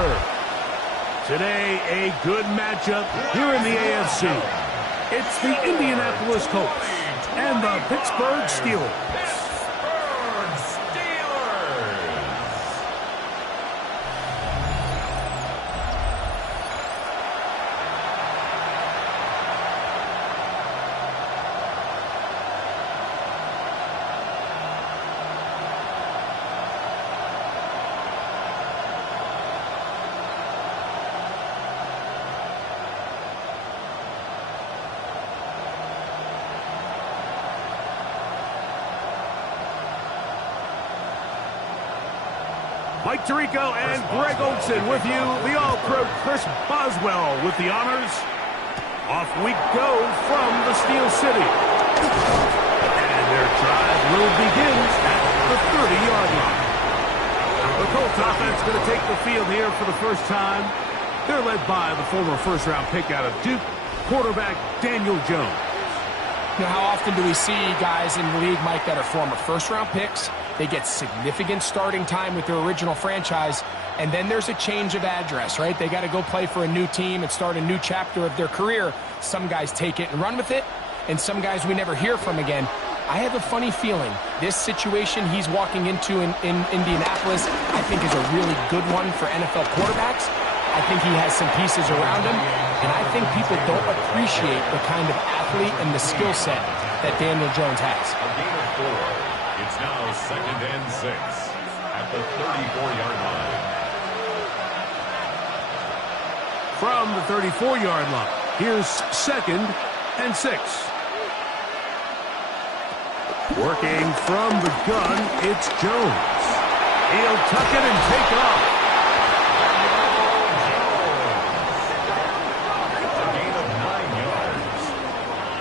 Pittsburgh. Today, a good matchup here in the AFC. It's the Indianapolis Colts and the Pittsburgh Steelers. Mike Tirico and Greg Olsen with you. The All-Pro Chris Boswell with the honors. Off we go from the Steel City. And their drive will begin at the 30-yard line. The Colts offense going to take the field here for the first time. They're led by the former first-round pick out of Duke, quarterback Daniel Jones. You know, how often do we see guys in the league, Mike, that are former first-round picks? They get significant starting time with their original franchise, and then there's a change of address, right? They got to go play for a new team and start a new chapter of their career. Some guys take it and run with it, and some guys we never hear from again. I have a funny feeling this situation he's walking into in Indianapolis, I think, is a really good one for NFL quarterbacks. I think he has some pieces around him, and I think people don't appreciate the kind of athlete and the skill set that Daniel Jones has. A gain of 4. It's now 2nd and 6 at the 34-yard line. From the 34-yard line, here's 2nd and 6. Working from the gun, it's Jones. He'll tuck it and take off. A gain of 9 yards.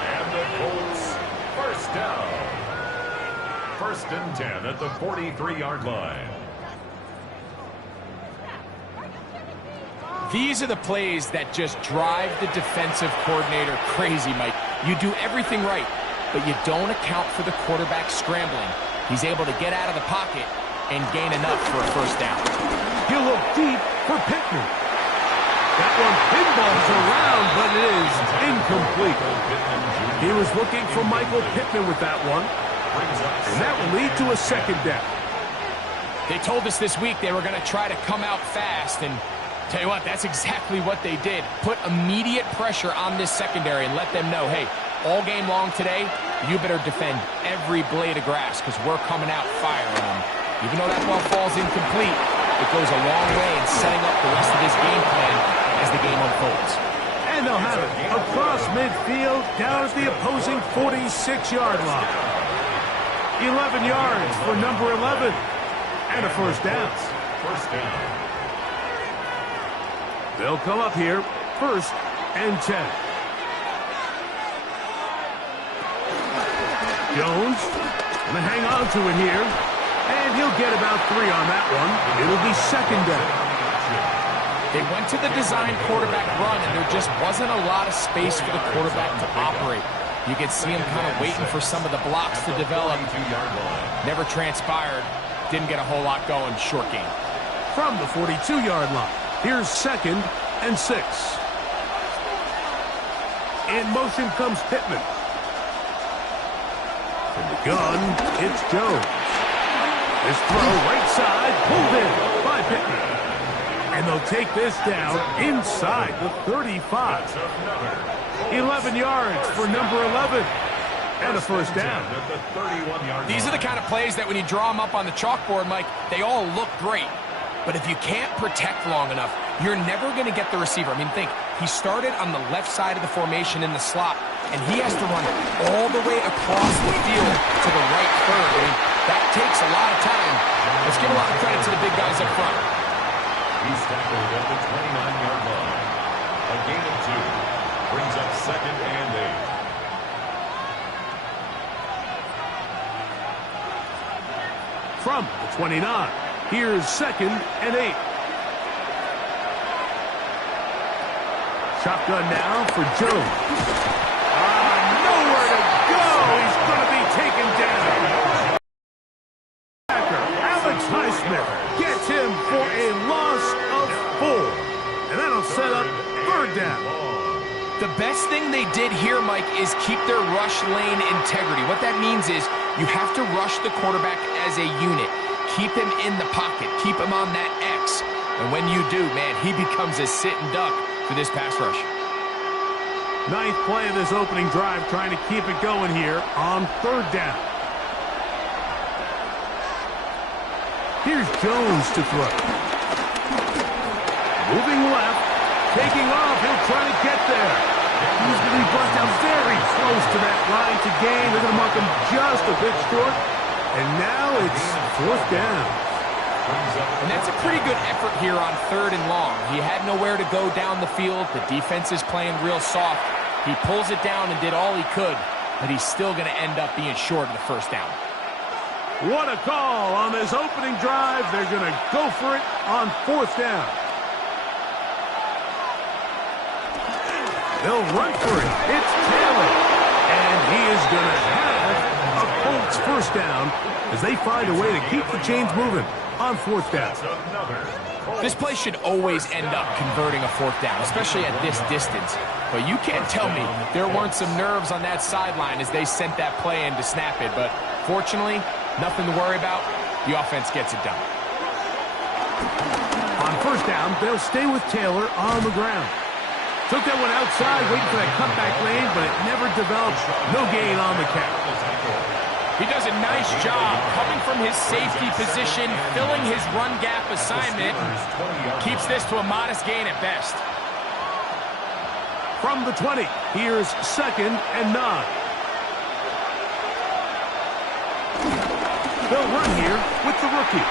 And the Colts, first down. 1st and 10 at the 43-yard line. These are the plays that just drive the defensive coordinator crazy, Mike. You do everything right, but you don't account for the quarterback scrambling. He's able to get out of the pocket and gain enough for a first down. He'll look deep for Pittman. That one pinballs around, but it is incomplete. He was looking for Michael Pittman with that one. And that will lead to a 2nd down. They told us this week they were going to try to come out fast, and tell you what, that's exactly what they did. Put immediate pressure on this secondary and let them know, hey, all game long today, you better defend every blade of grass because we're coming out firing them. Even though that ball falls incomplete, it goes a long way in setting up the rest of this game plan as the game unfolds. And they'll have it across midfield down at the opposing 46-yard line. 11 yards for number 11. And a first down. First down. They'll come up here, 1st and 10. Jones going to hang on to it here. And he'll get about 3 on that one. It'll be 2nd down. They went to the design quarterback run, and there just wasn't a lot of space for the quarterback to operate. You could see him kind of waiting for some of the blocks to develop. Never transpired. Didn't get a whole lot going. Short game. From the 42-yard line, here's 2nd and 6. In motion comes Pittman. From the gun, it's Jones. This throw right side, pulled in by Pittman. And they'll take this down inside the 35. 11 yards for number 11. And a first down. These are the kind of plays that when you draw them up on the chalkboard, Mike, they all look great. But if you can't protect long enough, you're never going to get the receiver. I mean, think, he started on the left side of the formation in the slot, and he has to run all the way across the field to the right third. I mean, that takes a lot of time. Let's give a lot of credit to the big guys up front. He's tackled at the 29-yard line. A gain of 2 brings up 2nd and 8. From the 29, here's 2nd and 8. Shotgun now for Jones. Nowhere to go. He's going to be taken down. Alex Highsmith gets him for a loss of 4. The best thing they did here, Mike, is keep their rush lane integrity. What that means is you have to rush the quarterback as a unit. Keep him in the pocket. Keep him on that X. And when you do, man, he becomes a sitting duck for this pass rush. Ninth play of this opening drive, trying to keep it going here on third down. Here's Jones to throw. Moving left. Taking off, he'll try to get there. He's going to be brought down very close to that line to gain. They're going to mark him just a bit short. And now it's fourth down. And that's a pretty good effort here on third and long. He had nowhere to go down the field. The defense is playing real soft. He pulls it down and did all he could, but he's still going to end up being short of the first down. What a call on this opening drive. They're going to go for it on fourth down. They'll run for it. It's Taylor. And he is going to have a Colts first down as they find a way to keep the chains moving on fourth down. This play should always end up converting a fourth down, especially at this distance. But you can't tell me there weren't some nerves on that sideline as they sent that play in to snap it. But fortunately, nothing to worry about. The offense gets it done. On first down, they'll stay with Taylor on the ground. Took that one outside, waiting for that cutback lane, but it never developed. No gain on the catch. He does a nice job coming from his safety position, filling his run gap assignment. Keeps this to a modest gain at best. From the 20, here's second and 9. They'll run here with the rookie.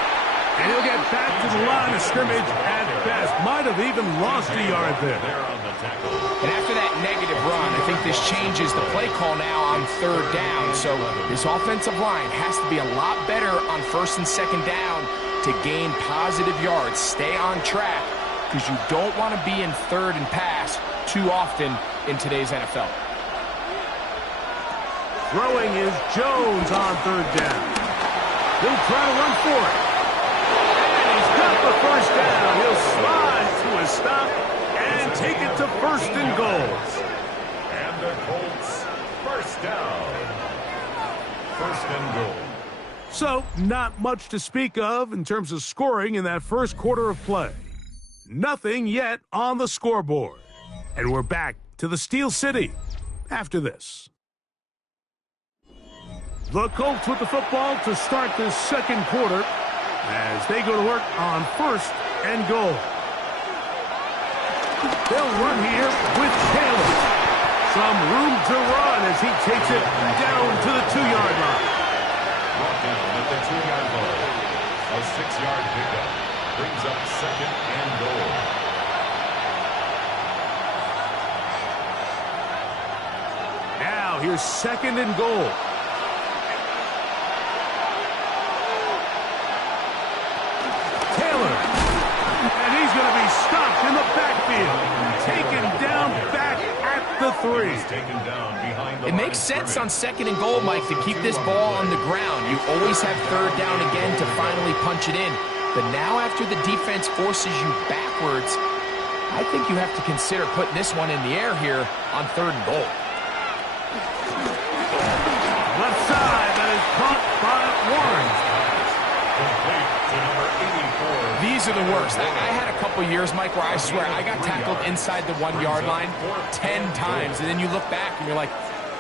And he'll get back to the line of scrimmage at best. Might have even lost a yard there. And after that negative run, I think this changes the play call now on third down. So this offensive line has to be a lot better on first and second down to gain positive yards. Stay on track because you don't want to be in third and pass too often in today's NFL. Throwing is Jones on third down. He'll try to run for it. Got the first down. He'll slide to a stop and take it to first and goal. And the Colts first down. First and goal. So, not much to speak of in terms of scoring in that first quarter of play. Nothing yet on the scoreboard. And we're back to the Steel City after this. The Colts with the football to start this second quarter, as they go to work on first and goal. They'll run here with Taylor. Some room to run as he takes it down to the 2-yard line. Brought down at the 2-yard line. A 6-yard pickup brings up second and goal. Now here's second and goal. In the backfield, taken down back at the 3. It makes sense on second and goal, Mike, to keep this ball on the ground. You always have third down again to finally punch it in. But now after the defense forces you backwards, I think you have to consider putting this one in the air here on third and goal. Left side, that is caught by Warren. Complete to number 84. These are the worst. I had a couple years, Mike, where I swear I got tackled inside the 1-yard line 10 times. And then you look back and you're like,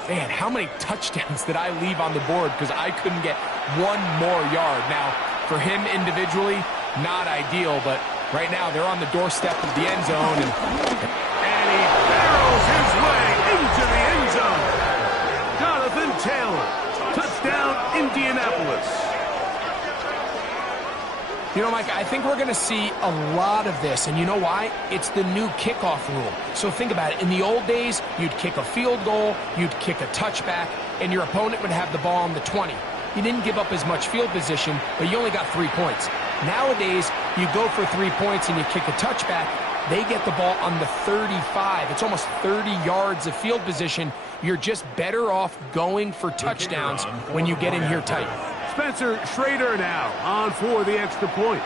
man, how many touchdowns did I leave on the board because I couldn't get one more yard? Now, for him individually, not ideal, but right now they're on the doorstep of the end zone. And he barrels his way into the end zone. Jonathan Taylor, touchdown Indianapolis. You know, Mike, I think we're going to see a lot of this, and you know why? It's the new kickoff rule. So think about it. In the old days, you'd kick a field goal, you'd kick a touchback, and your opponent would have the ball on the 20. You didn't give up as much field position, but you only got 3 points. Nowadays, you go for 3 points and you kick a touchback, they get the ball on the 35. It's almost 30 yards of field position. You're just better off going for touchdowns when you get in here tight. Spencer Schrader now on for the extra point.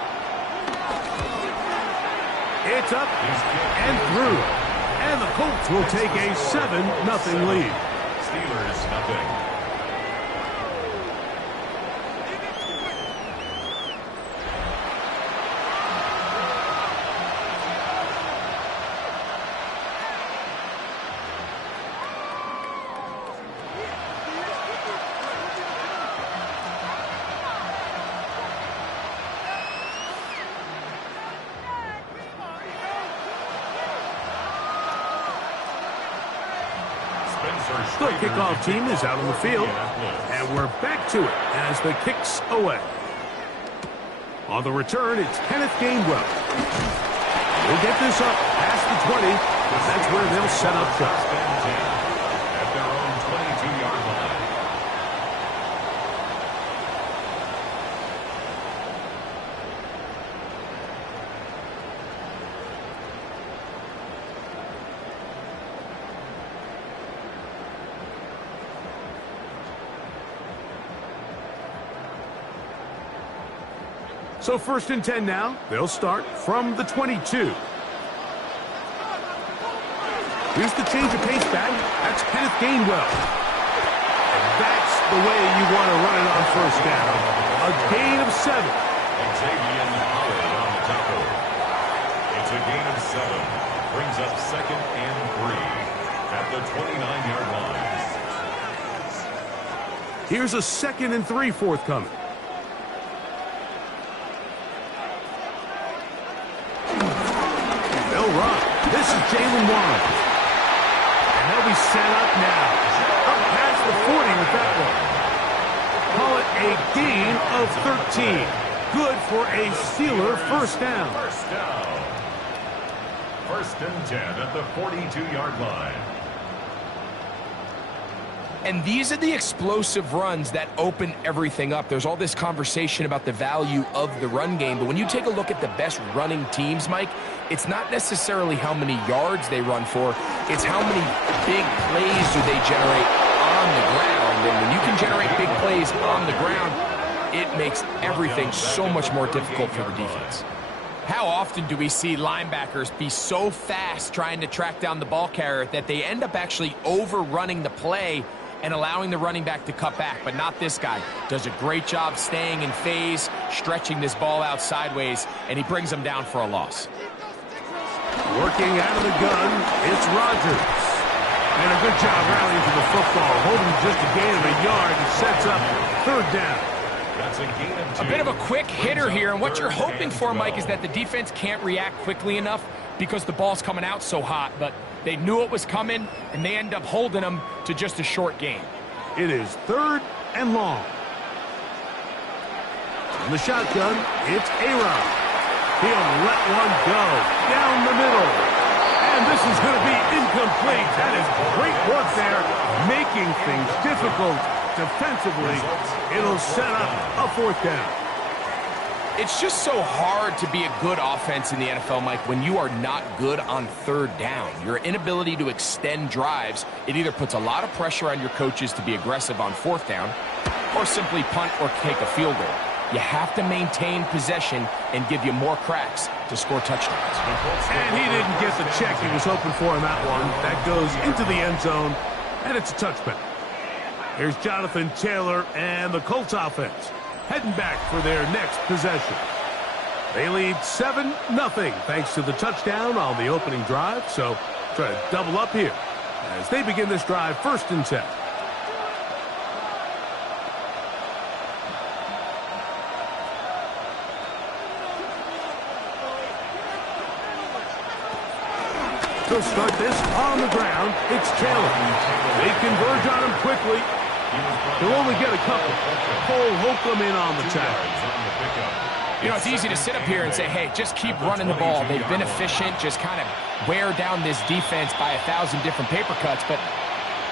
It's up and through. And the Colts will take a 7-0 lead. Steelers nothing. The kickoff team is out on the field, and we're back to it as the kick's away. On the return, it's Kenneth Gainwell. We'll get this up past the 20, but that's where they'll set up shop. At their own 22-yard line. So 1st and 10 now. They'll start from the 22. Here's the change of pace back. That's Kenneth Gainwell. And that's the way you want to run it on 1st down. A gain of 7. Xavier Howard on the tackle. It's a gain of 7. Brings up 2nd and 3 at the 29-yard line. Here's a 2nd and 3 forthcoming. This is Jalen Warren. And they'll be set up now. Up past the 40 with that one. Call it a gain of 13. Good for a Steeler 1st down. 1st down. 1st and 10 at the 42-yard line. And these are the explosive runs that open everything up. There's all this conversation about the value of the run game, but when you take a look at the best running teams, Mike, it's not necessarily how many yards they run for, it's how many big plays do they generate on the ground. And when you can generate big plays on the ground, it makes everything so much more difficult for the defense. How often do we see linebackers be so fast trying to track down the ball carrier that they end up actually overrunning the play and allowing the running back to cut back? But not this guy. Does a great job staying in phase, stretching this ball out sideways, and he brings them down for a loss. Working out of the gun, it's Rodgers. And a good job rallying to the football, holding just a gain of a yard and sets up 3rd down. That's a gain of 2. A bit of a quick hitter here, and what you're hoping for, Mike, is that the defense can't react quickly enough because the ball's coming out so hot, but they knew it was coming, and they end up holding them to just a short gain. It is 3rd and long. In the shotgun, it's Aaron. He'll let one go down the middle. And this is going to be incomplete. That is great work there, making things difficult defensively. It'll set up a 4th down. It's just so hard to be a good offense in the NFL, Mike, when you are not good on 3rd down. Your inability to extend drives, it either puts a lot of pressure on your coaches to be aggressive on 4th down or simply punt or take a field goal. You have to maintain possession and give you more cracks to score touchdowns. And he didn't get the check he was hoping for in that one. That goes into the end zone, and it's a touchback. Here's Jonathan Taylor and the Colts offense heading back for their next possession. They lead 7-0 thanks to the touchdown on the opening drive. So try to double up here as they begin this drive 1st and 10. They'll start this on the ground. It's Taylor. They converge on him quickly. He'll only get a couple. Cole Holcomb in on the tackle. You know, it's easy to sit up here and say, hey, just keep running the ball. They've been efficient, just kind of wear down this defense by 1,000 different paper cuts. But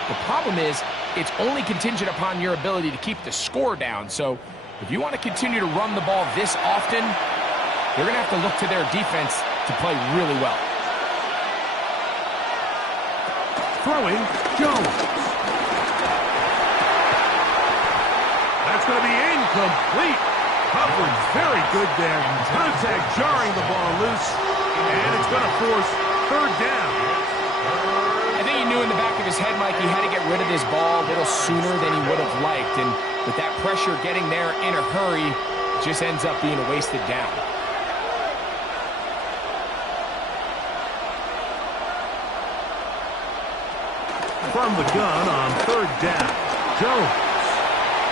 the problem is it's only contingent upon your ability to keep the score down. So if you want to continue to run the ball this often, you're going to have to look to their defense to play really well. Throwing, Jones. That's going to be incomplete. Coverage very good there. Contact jarring the ball loose. And it's going to force 3rd down. his head, Mike, he had to get rid of this ball a little sooner than he would have liked. And with that pressure getting there in a hurry, it just ends up being a wasted down. From the gun on third down, Jones.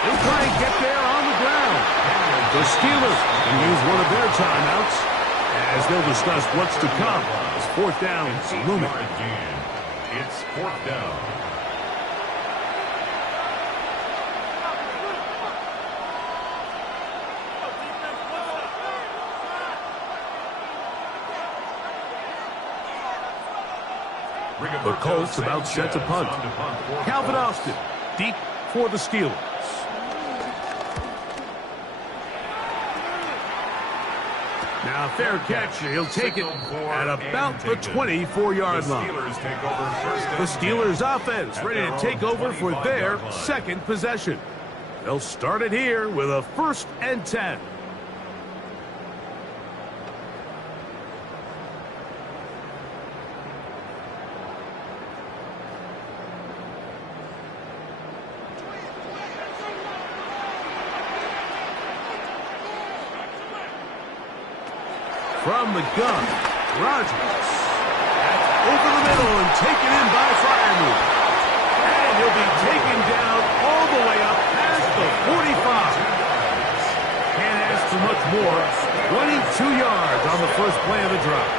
He'll try and get there on the ground. The Steelers can use one of their timeouts as they'll discuss what's to come as fourth down looming. It's fourth down. The Colts about set to punt. Calvin Austin deep for the Steelers. Now fair catch. He'll take it at about the 24-yard line. The Steelers offense ready to take over for their second possession. They'll start it here with a 1st and 10. From the gun, Rodgers. That's over the middle and taken in by Freiermuth. And he'll be taken down all the way up past the 45. Can't ask for much more. 22 yards on the first play of the drive.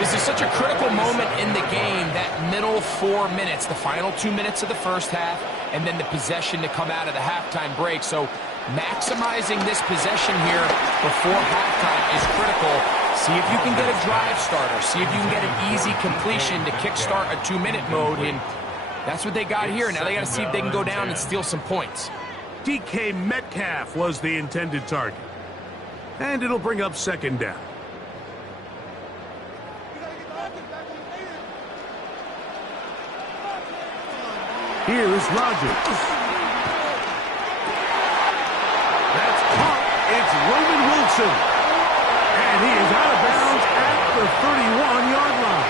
This is such a critical moment in the game, that middle 4 minutes, the final 2 minutes of the first half, and then the possession to come out of the halftime break. So maximizing this possession here before halftime is critical. See if you can get a drive starter. See if you can get an easy completion to kickstart a 2-minute mode. And that's what they got here. Now they got to see if they can go down and steal some points. DK Metcalf was the intended target. And it'll bring up second down. Here's Rodgers. That's caught. It's Roman Wilson. And he is out of bounds at the 31-yard line.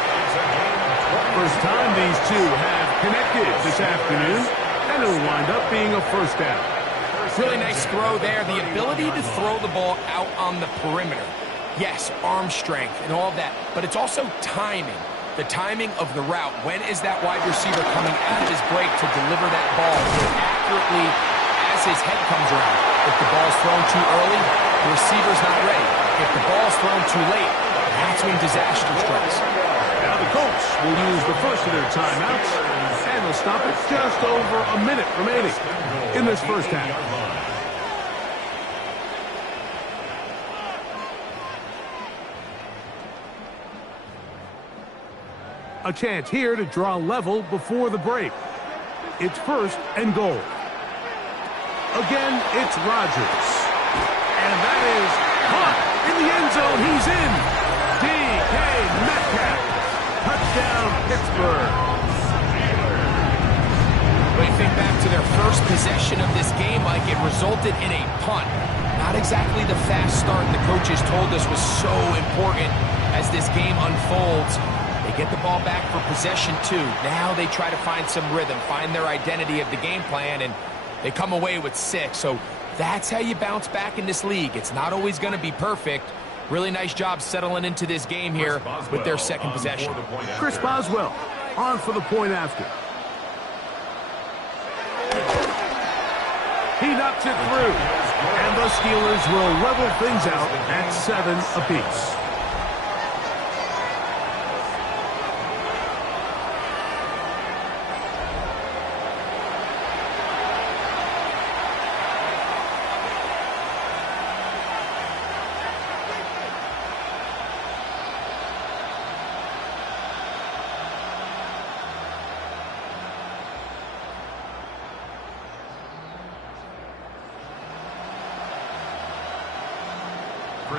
First time these two have connected this afternoon, and it'll wind up being a first down. Really nice throw there. The ability to throw the ball out on the perimeter. Yes, arm strength and all that, but it's also timing. The timing of the route. When is that wide receiver coming out of his break to deliver that ball accurately as his head comes around? If the ball's thrown too early, the receiver's not ready. If the ball's thrown too late, that's when disaster strikes. Now the Colts will use the first of their timeouts, and they'll stop it just over a minute remaining in this first half. A chance here to draw level before the break. It's 1st and goal. Again, it's Rodgers. And that is caught in the end zone. He's in. DK Metcalf. Touchdown, Pittsburgh. When you think back to their first possession of this game, Mike, it resulted in a punt. Not exactly the fast start the coaches told us was so important as this game unfolds. They get the ball back for possession 2. Now they try to find some rhythm, find their identity of the game plan, and they come away with 6. So that's how you bounce back in this league. It's not always going to be perfect. Really nice job settling into this game here with their second possession. Chris Boswell on for the point after. He knocks it through, and the Steelers will level things out at 7 apiece.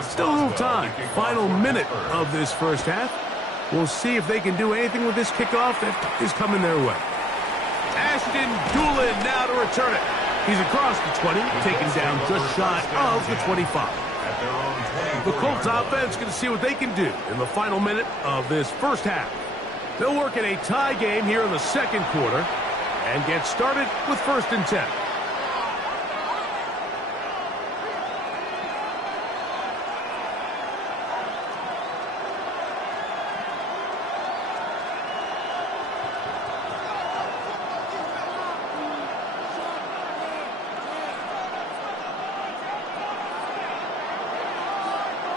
Still a little time. Final minute of this first half. We'll see if they can do anything with this kickoff that is coming their way. Ashton Doolin now to return it. He's across the 20, taken down just shy of the 25. The Colts offense going to see what they can do in the final minute of this first half. They'll work in a tie game here in the second quarter and get started with 1st and 10.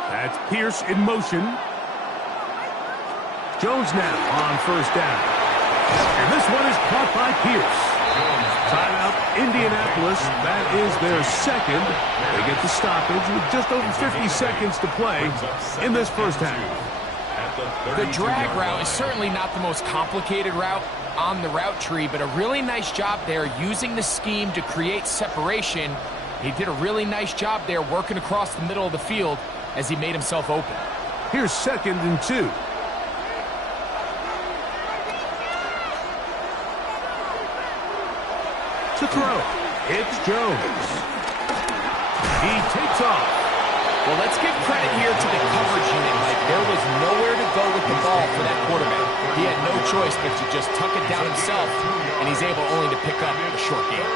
That's Pierce in motion. Jones now on 1st down. And this one is caught by Pierce. Timeout, Indianapolis. That is their second. They get the stoppage with just over 50 seconds to play in this first half. The drag route is certainly not the most complicated route on the route tree, but a really nice job there using the scheme to create separation. He did a really nice job there working across the middle of the field as he made himself open. Here's 2nd and 2. To throw, it's Jones. He takes off. Well, let's give credit here to the coverage unit, Mike. There was nowhere to go with the ball for that quarterback. He had no choice but to just tuck it down himself, and he's able only to pick up a short gain.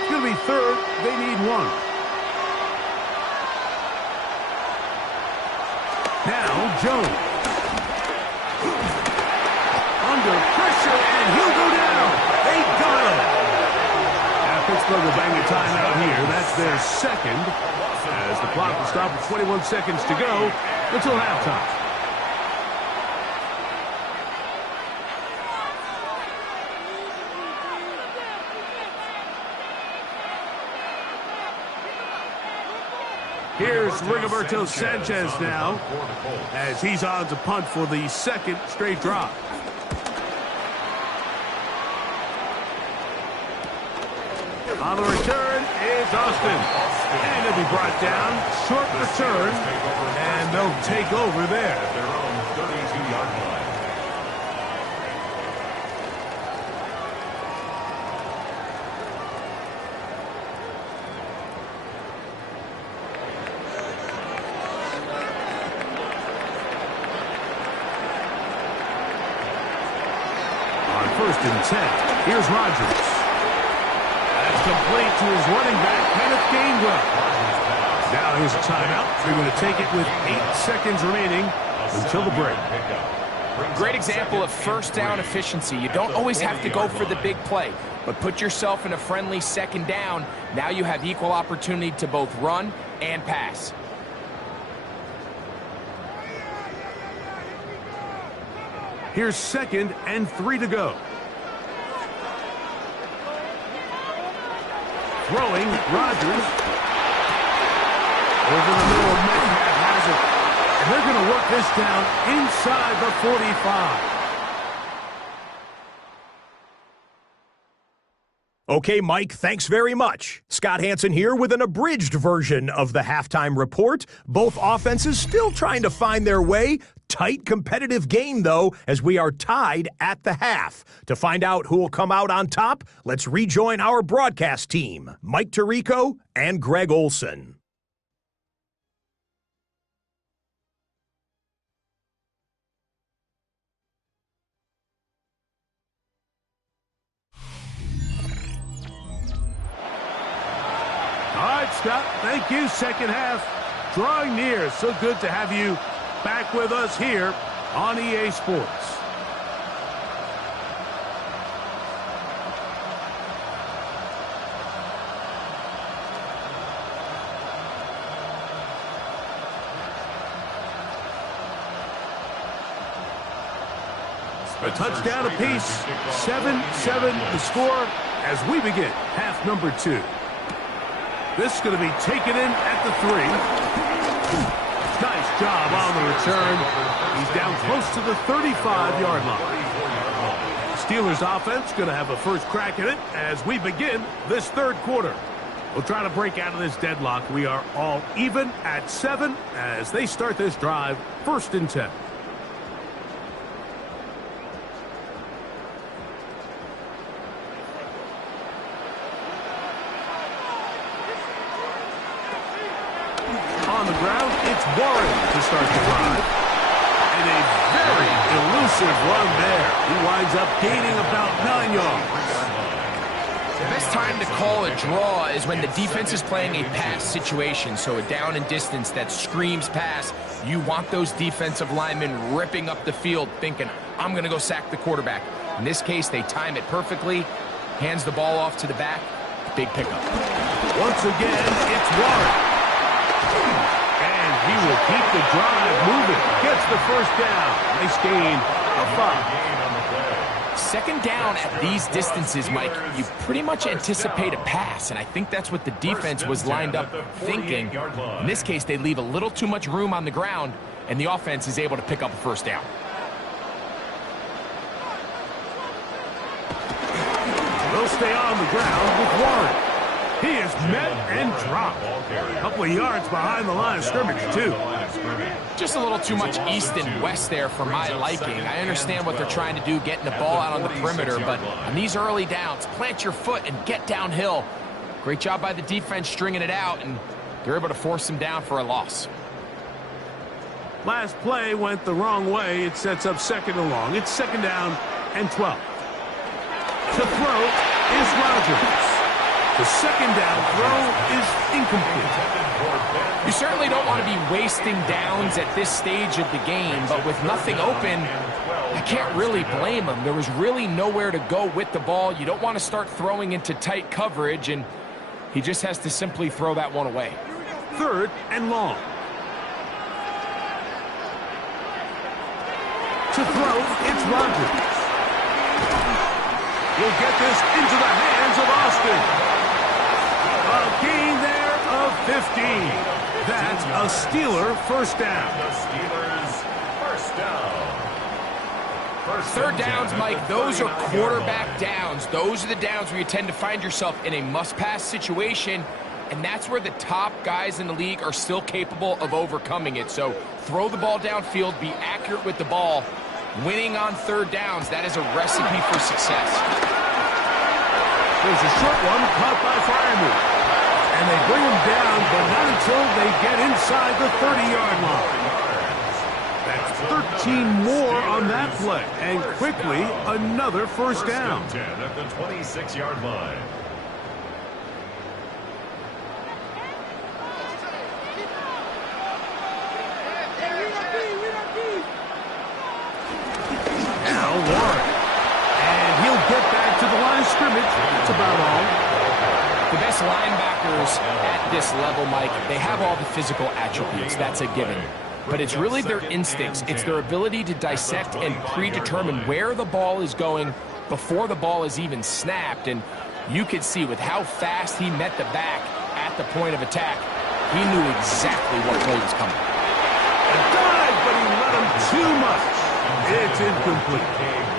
It's going to be 3rd. They need 1. Now, Jones. Under pressure, and he'll go down. They got him. Now, Pittsburgh will bang a timeout here. That's their second, as the clock will stop with 21 seconds to go until halftime. Here's Rigoberto Sanchez now, as he's on to punt for the second straight drive. On the return is Austin. And he'll be brought down. Short return. And they'll take over there. At their own 32-yard line. On 1st and 10, here's Rodgers. Complete to his running back, Kenneth Gainwell. Now here's a timeout. They're going to take it with 8 seconds remaining until the break. Great example of 1st down efficiency. You don't always have to go for the big play, but put yourself in a friendly 2nd down. Now you have equal opportunity to both run and pass. Here's 2nd and 3 to go. Throwing, Rodgers. Over the middle, Metcalf has it. And they're going to work this down inside the 45. Okay, Mike, thanks very much. Scott Hansen here with an abridged version of the halftime report. Both offenses still trying to find their way. Tight competitive game, though, as we are tied at the half. To find out who will come out on top, let's rejoin our broadcast team, Mike Tirico and Greg Olson. All right, Scott, thank you. Second half drawing near. So good to have you back with us here on EA Sports. A touchdown apiece, 7-7 the score as we begin half number 2. This is going to be taken in at the 3. Nice job on the return. He's down close to the 35-yard line. Steelers offense going to have a first crack at it as we begin this third quarter. We'll try to break out of this deadlock. We are all even at 7 as they start this drive, 1st and 10. On the ground, it's Warren. to start the drive. And a very elusive run there. He winds up gaining about 9 yards. The best time to call a draw is when the defense is playing a pass situation, so a down and distance that screams pass. You want those defensive linemen ripping up the field thinking, I'm going to go sack the quarterback. In this case, they time it perfectly, hands the ball off to the back, big pickup. Once again, it's Warren. And he will keep the drive moving. Gets the first down. Nice gain of 5. Second down at these distances, Mike, you pretty much anticipate a pass, and I think that's what the defense was lined up thinking. In this case, they leave a little too much room on the ground, and the offense is able to pick up a first down. They'll stay on the ground with Warren. He is met and dropped. A couple of yards behind the line of scrimmage, too. Just a little too much east and west there for my liking. I understand what they're trying to do, getting the ball out on the perimeter, but on these early downs, plant your foot and get downhill. Great job by the defense stringing it out, and they're able to force them down for a loss. Last play went the wrong way. It sets up second and long. It's second down and 12. To throw is Rodgers. The second down throw is incomplete. You certainly don't want to be wasting downs at this stage of the game, but with nothing open, I can't really blame him. There was really nowhere to go with the ball. You don't want to start throwing into tight coverage, and he just has to simply throw that one away. Third and long. To throw, it's Rodgers. He'll get this into the hands of Austin. A gain there of 15. That's a Steeler first down. The Steelers first down. Third downs, Mike, those are quarterback downs. Those are the downs where you tend to find yourself in a must-pass situation, and that's where the top guys in the league are still capable of overcoming it. So throw the ball downfield, be accurate with the ball. Winning on third downs, that is a recipe for success. There's a short one caught by Fireman. And they bring him down, but not until they get inside the 30-yard line. That's 13 more on that play. And quickly, another first down. First and 10 at the 26-yard line. Now Warren. And he'll get back to the line of scrimmage. That's about all. The best linebackers at this level, Mike, they have all the physical attributes. That's a given. But it's really their instincts. It's their ability to dissect and predetermine where the ball is going before the ball is even snapped. And you could see with how fast he met the back at the point of attack, he knew exactly what play was coming. A dive, but he let him too much. It's incomplete.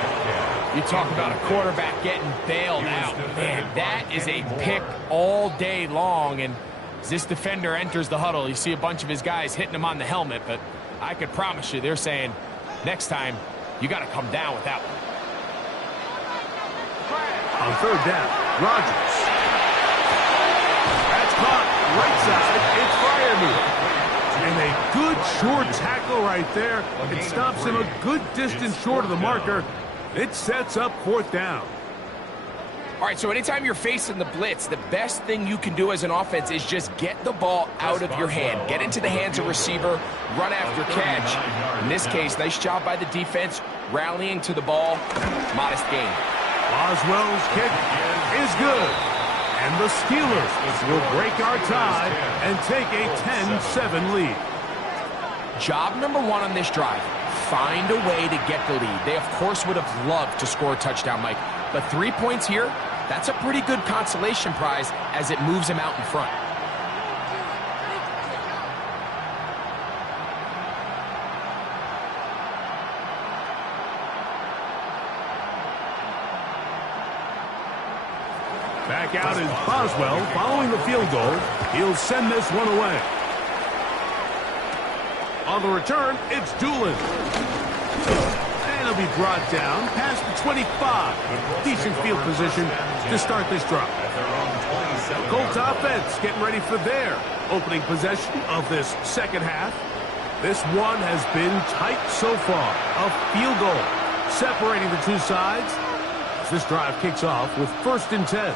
You talk about a quarterback getting bailed out. Man, that is a pick all day long. And as this defender enters the huddle, you see a bunch of his guys hitting him on the helmet. But I could promise you, they're saying, next time, you got to come down with that one. On third down, Rodgers. That's caught right side. It's Fireman. And a good short tackle right there. It stops him a good distance short of the marker. It sets up fourth down. All right, so anytime you're facing the blitz, the best thing you can do as an offense is just get the ball out of your hand. Get into the hands of receiver, run after catch. In this case, nice job by the defense, rallying to the ball. Modest gain. Boswell's kick is good. And the Steelers will break our tie and take a 10-7 lead. Job number one on this drive. Find a way to get the lead. They, of course, would have loved to score a touchdown, Mike. But 3 points here, that's a pretty good consolation prize as it moves him out in front. Back out is Boswell following the field goal. He'll send this one away. On the return, it's Doolin. And he'll be brought down past the 25. Decent field position to start this drive. Colts offense getting ready for their opening possession of this second half. This one has been tight so far. A field goal separating the two sides as this drive kicks off with 1st and 10.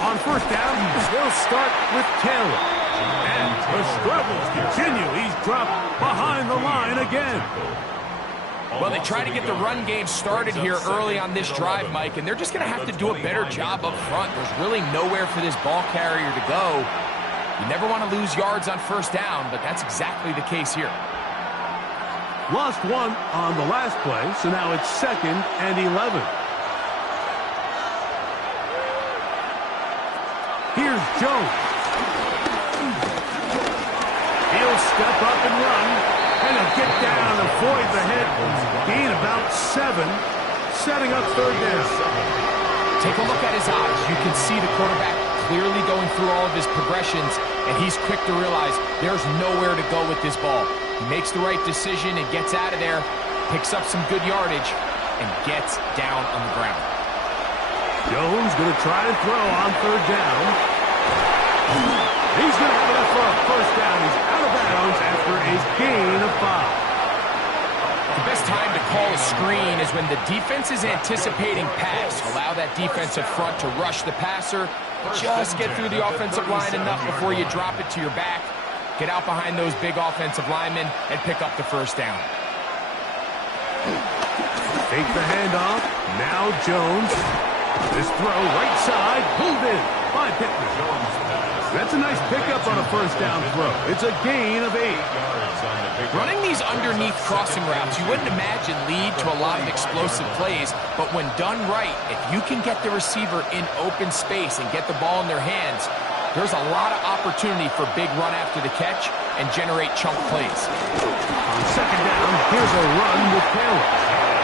On 1st down, they'll start with Taylor. And the struggles continue. He's dropped behind the line again. Well, they try to get the run game started here early on this drive, Mike, and they're just going to have to do a better job up front. There's really nowhere for this ball carrier to go. You never want to lose yards on 1st down, but that's exactly the case here. Lost one on the last play, so now it's 2nd and 11. Here's Jones. He'll step up and run, and he'll get down and avoid the hit. Gain about 7, setting up 3rd down. Take a look at his eyes. You can see the quarterback clearly going through all of his progressions, and he's quick to realize there's nowhere to go with this ball. He makes the right decision and gets out of there, picks up some good yardage, and gets down on the ground. Jones going to try and throw on 3rd down. He's going to have enough for a 1st down. He's out of bounds after a gain of 5. The best time to call a screen is when the defense is anticipating pass. Allow that defensive front to rush the passer. Just get through the offensive line enough before you drop it to your back. Get out behind those big offensive linemen and pick up the 1st down. Take the handoff. Now Jones. This throw right side, pulled in by Pittman. That's a nice pickup on a 1st down throw. It's a gain of 8. Running these underneath crossing routes, you wouldn't imagine lead to a lot of explosive plays, but when done right, if you can get the receiver in open space and get the ball in their hands, there's a lot of opportunity for big run after the catch and generate chunk plays. On 2nd down, here's a run with Taylor.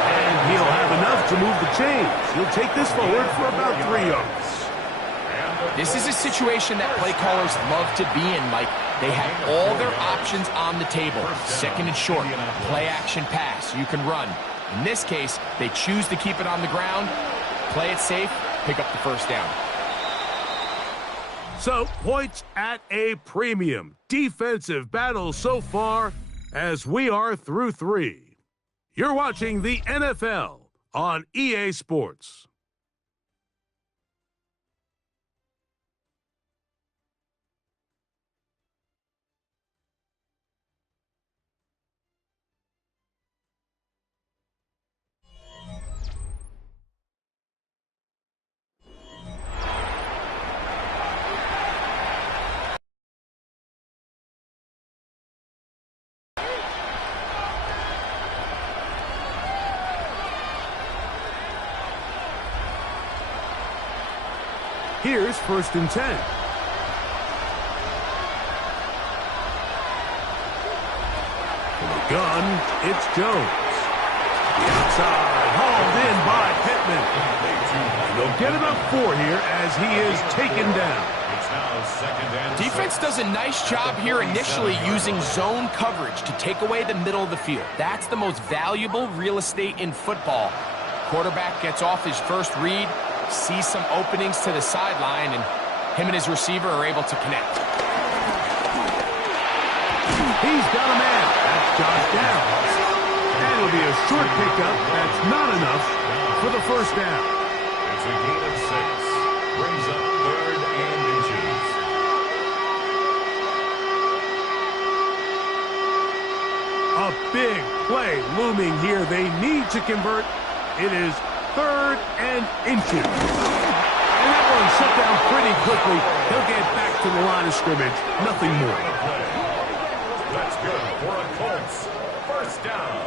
And he'll have enough to move the chains. He'll take this forward for about 3 yards. This is a situation that play callers love to be in, Mike. They have all their options on the table. 2nd and short, play action pass, you can run. In this case, they choose to keep it on the ground, play it safe, pick up the 1st down. So, points at a premium. Defensive battle so far as we are through 3. You're watching the NFL on EA Sports. Here's 1st and 10. For the gun, it's Jones. The outside, hauled in by Pittman. And they'll get about 4 here as he is taken down. It's now 2nd and Defense does a nice job here initially using zone coverage to take away the middle of the field. That's the most valuable real estate in football. Quarterback gets off his first read, sees some openings to the sideline, and him and his receiver are able to connect. He's got a man. That's Josh Downs. And it'll be a short pickup. That's not enough for the 1st down. It's a gain of 6. Brings up 3rd and inches. A big play looming here. They need to convert. It is 3rd and inches. And that one shut down pretty quickly. He'll get back to the line of scrimmage. Nothing more. That's good for a Colts 1st down.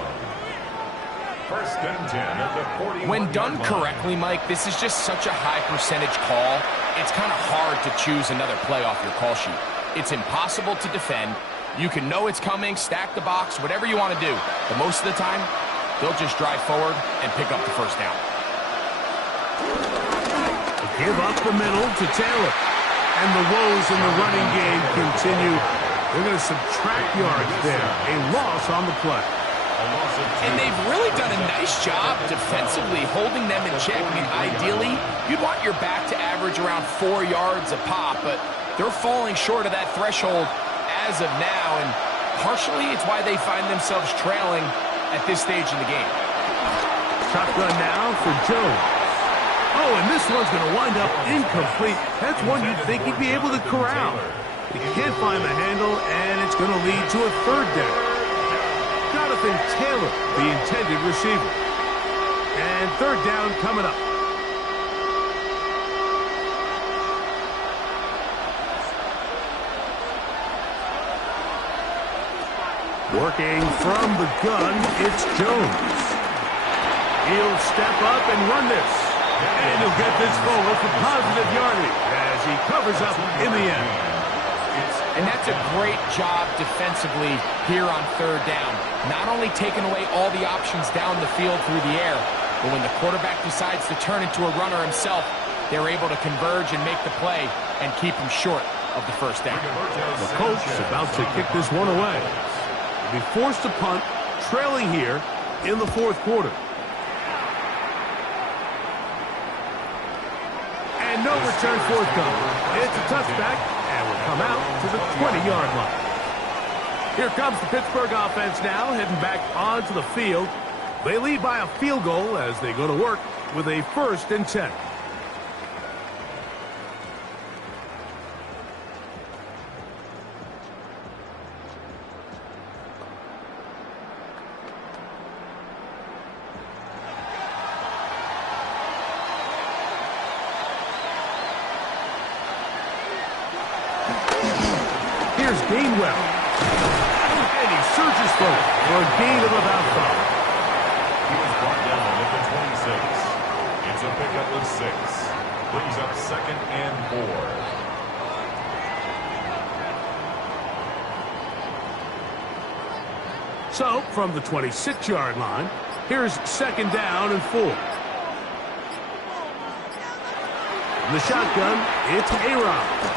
1st and 10 at the 41. When done correctly, Mike, this is just such a high percentage call. It's kind of hard to choose another play off your call sheet. It's impossible to defend. You can know it's coming, stack the box, whatever you want to do. But most of the time, they'll just drive forward and pick up the 1st down. Give up the middle to Taylor. And the woes in the running game continue. They're going to subtract yards there. A loss on the play. And they've really done a nice job defensively holding them in check. I mean, ideally, you'd want your back to average around 4 yards a pop, but they're falling short of that threshold as of now, and partially it's why they find themselves trailing at this stage in the game. Shotgun now for Jones. Oh, and this one's going to wind up incomplete. That's one you'd think he'd be able to corral. He can't find the handle, and it's going to lead to a third down. Jonathan Taylor, the intended receiver. And third down coming up. Working from the gun, it's Jones. He'll step up and run this. And he'll get this forward for positive yardage as he covers up in the end. And that's a great job defensively here on third down. Not only taking away all the options down the field through the air, but when the quarterback decides to turn into a runner himself, they're able to converge and make the play and keep him short of the first down. The Colts about to kick this one away. They'll be forced to punt, trailing here in the fourth quarter. And no return forthcoming. It's a touchback, and will come out to the 20-yard line. Here comes the Pittsburgh offense now, heading back onto the field. They lead by a field goal as they go to work with a 1st and 10. Here's Gainwell. And he surges forward for a gain of about 5. He was brought down at the 26. It's a pickup of 6. Brings up 2nd and 4. So, from the 26-yard line, here's 2nd down and 4. In the shotgun, it's A-Rod.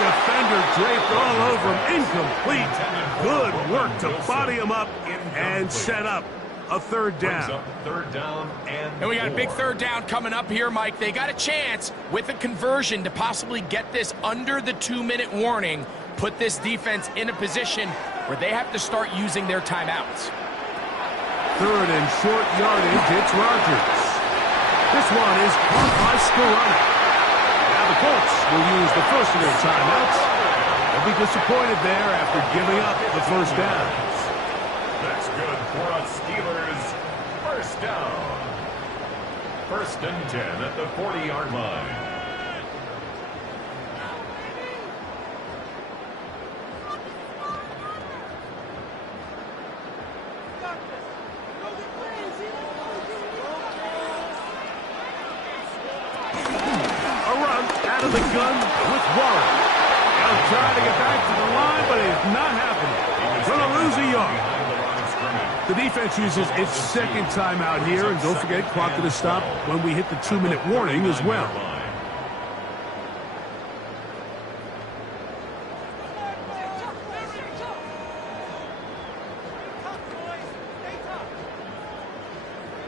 Defender draped all over him. Incomplete. Good work to body him up and set up a third down. And we got a big third down coming up here, Mike. They got a chance with a conversion to possibly get this under the 2-minute warning, put this defense in a position where they have to start using their timeouts. Third and short yardage, it's Rodgers. This one is caught by Skoronic. The Colts will use the first of their timeouts. They'll be disappointed there after giving up the first down. That's good for us Steelers. First down. 1st and 10 at the 40-yard line. Out of the gun with Warren. Now trying to get back to the line, but it's not happening. Going to lose a yard. The defense uses its 2nd timeout here, and don't forget, clock to the stop when we hit the 2-minute warning as well.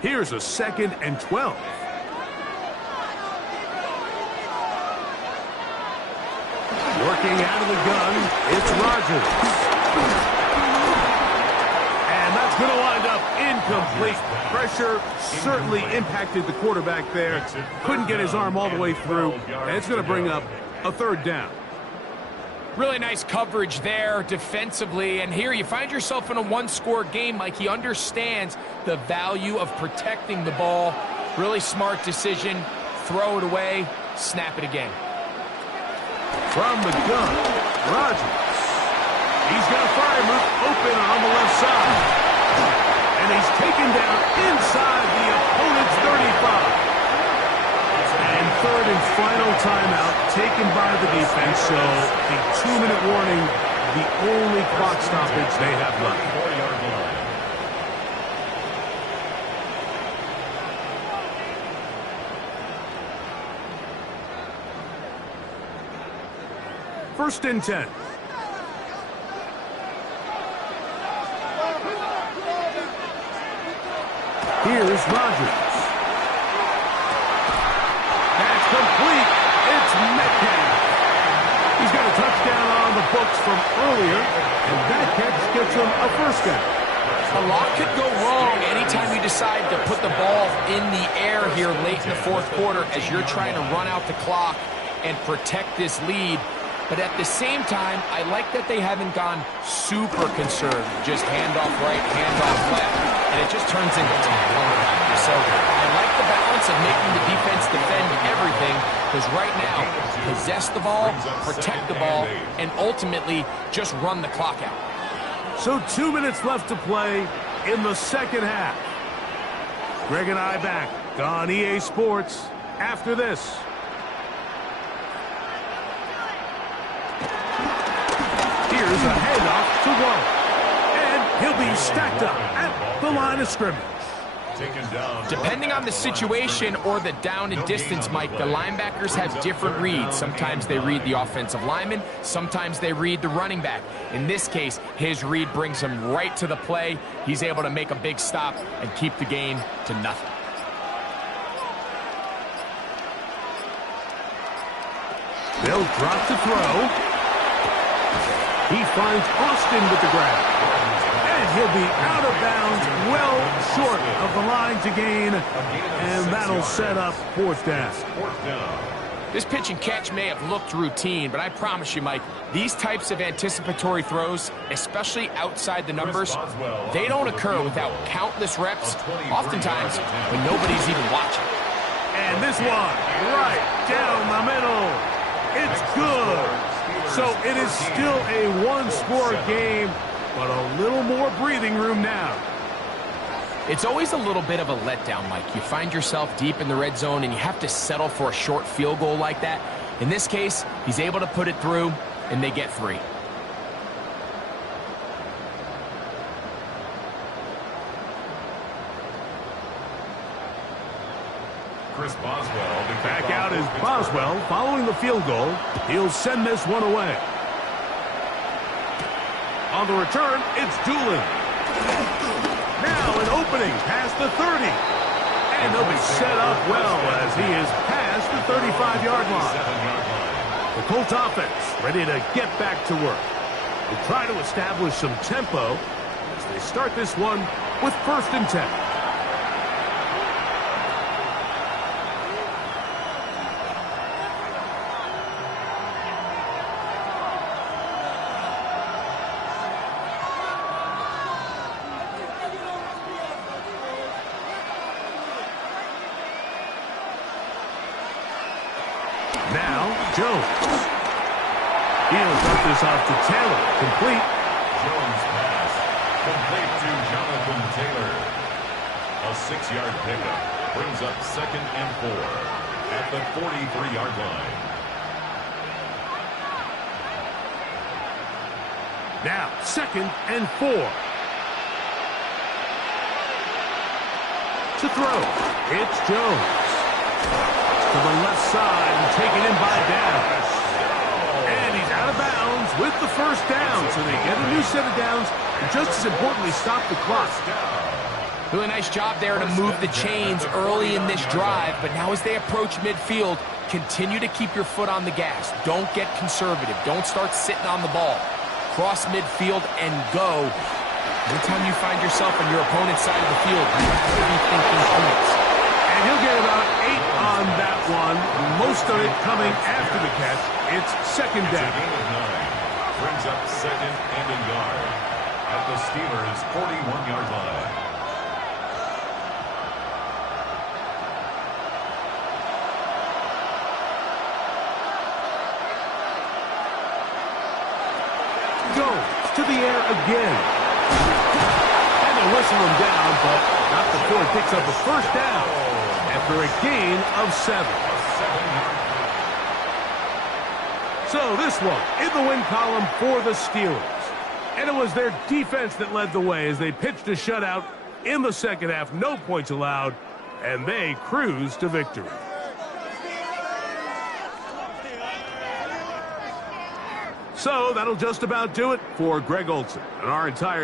Here's a 2nd and 12. Working out of the gun, it's Rodgers. And that's going to wind up incomplete. Pressure certainly impacted the quarterback there. Couldn't get his arm all the way through. And it's going to bring up a third down. Really nice coverage there defensively. And here you find yourself in a 1-score game, Mike. He understands the value of protecting the ball. Really smart decision. Throw it away. Snap it again. From the gun, Rodgers. He's got Freiermuth open on the left side. And he's taken down inside the opponent's 35. And third and final timeout taken by the defense. So the 2-minute warning, the only clock stoppage they have left. First and 10. Here's Rodgers. That's complete. It's Metcalf. He's got a touchdown on the books from earlier, and that catch gets him a first down. A lot could go wrong anytime you decide to put the ball in the air here late in the fourth quarter as you're trying to run out the clock and protect this lead. But at the same time, I like that they haven't gone super conservative. Just handoff right, handoff left, and it just turns into tackling practice. So I like the balance of making the defense defend everything, because right now, possess the ball, protect the ball, and ultimately just run the clock out. So 2 minutes left to play in the second half. Greg and I back on EA Sports after this. Here's a handoff to Waller. And he'll be stacked up at the line of scrimmage. Depending on the situation or the down and distance, Mike, the linebackers have different reads. Sometimes they read the offensive lineman. Sometimes they read the running back. In this case, his read brings him right to the play. He's able to make a big stop and keep the gain to nothing. They'll drop to throw. He finds Austin with the grab. And he'll be out of bounds, well short of the line to gain. And that'll set up fourth down. This pitch and catch may have looked routine, but I promise you, Mike, these types of anticipatory throws, especially outside the numbers, they don't occur without countless reps, oftentimes when nobody's even watching. And this one, right down the middle. It's good. So it is still a one-score game, but a little more breathing room now. It's always a little bit of a letdown, Mike. You find yourself deep in the red zone, and you have to settle for a short field goal like that. In this case, he's able to put it through, and they get 3. Chris Boswell. Back out is Boswell following the field goal. He'll send this one away. On the return, it's Doolin. Now an opening past the 30. And he'll be set up well as he is past the 35-yard line. The Colts offense ready to get back to work. They try to establish some tempo as they start this one with first and 10. Now, Jones. He'll dump this off to Taylor. Complete. Jones pass. Complete to Jonathan Taylor. A 6-yard pickup brings up 2nd and 4 at the 43-yard line. Now, 2nd and 4. To throw. It's Jones. To the left side and taken in by Downs. And he's out of bounds with the first down. So they get a new set of downs and just as importantly stop the clock. Really nice job there to move the chains early in this drive. But now as they approach midfield, continue to keep your foot on the gas. Don't get conservative. Don't start sitting on the ball. Cross midfield and go. Anytime you find yourself on your opponent's side of the field, you have to be thinking points. And he'll get about 8 on that one. Most of it coming after the catch. It's second down. Brings up 2nd and a yard at the Steelers' 41-yard line. Goes to the air again. And they whistle him down, but not before he picks up a first down after a gain of 7. So this one in the win column for the Steelers. And it was their defense that led the way as they pitched a shutout in the second half. No points allowed, and they cruised to victory. So that'll just about do it for Greg Olson and our entire